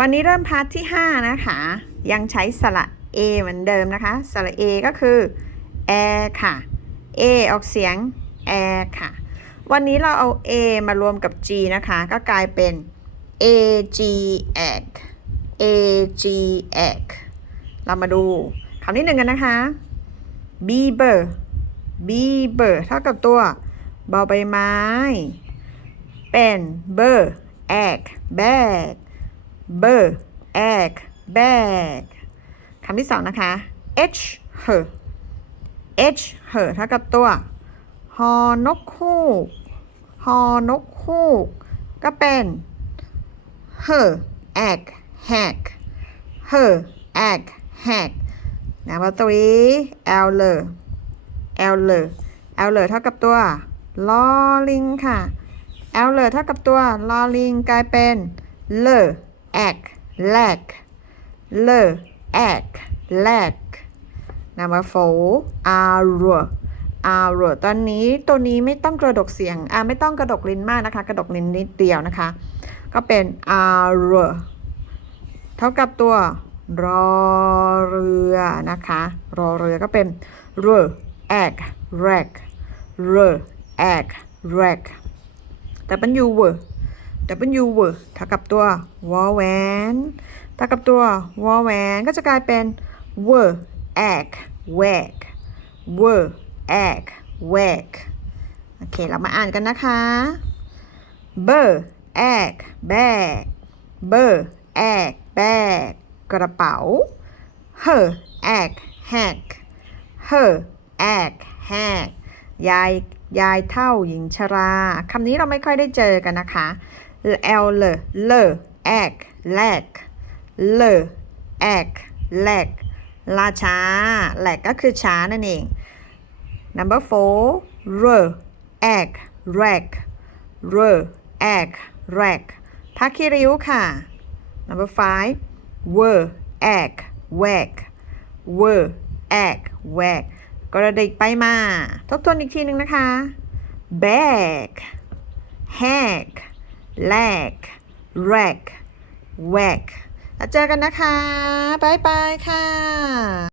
วันนี้เริ่มพาร์ทที่ 5 นะคะ ยังใช้สระ A เหมือนเดิมนะคะ สระ A ก็คือ air ค่ะ A ออกเสียง air ค่ะ วันนี้เราเอา A มารวมกับ G นะคะ ก็กลายเป็น ag egg ag egg เรามาดูคำที่หนึ่งกันนะคะ beaver beaver เท่ากับตัวบอใบไม้ เป็น ber egg bag ber egg bag คำที่สองนะคะ h her h her เท่ากับตัวฮอนกฮูกฮอนกฮูก ก็เป็น her egg hack her egg hack นะว่าตัวนี้ l เลย l เลย l เลยเท่ากับตัวลอลิงค่ะ l เลยเท่ากับตัวลอลิงกลายเป็นเล egg leg เล egg leg นะมาโฟ r r ตอนนี้ตัวนี้ไม่ต้องกระดกเสียงอ่าไม่ต้องกระดกลิ้นมากนะคะ กระดกลิ้นนิดเดียวนะคะ ก็เป็น r เท่ากับตัวรอเรือนะคะ รอเรือก็เป็น r egg rag r egg rag w w w เท่ากับตัววอแหวนเท่ากับตัววอแหวนก็จะกลายเป็น w egg wag w egg wag โอเค เรามาอ่านกันนะคะ b egg bag b egg bag กระเป๋า her egg hack her egg hack ยายยายเท่าหญิงชรา คำนี้เราไม่ค่อยได้เจอกันนะคะ l เล l egg leg l egg leg ลาช้า leg ก็คือช้านั่นเอง number four r egg rag r egg rag พักคิริ้วค่ะ number five w egg wag w egg wag กระดิกไปมา ทบทวนอีกทีหนึ่งนะคะ bag hack lag rag wag แล้วเจอกันนะคะ บ๊ายบายค่ะ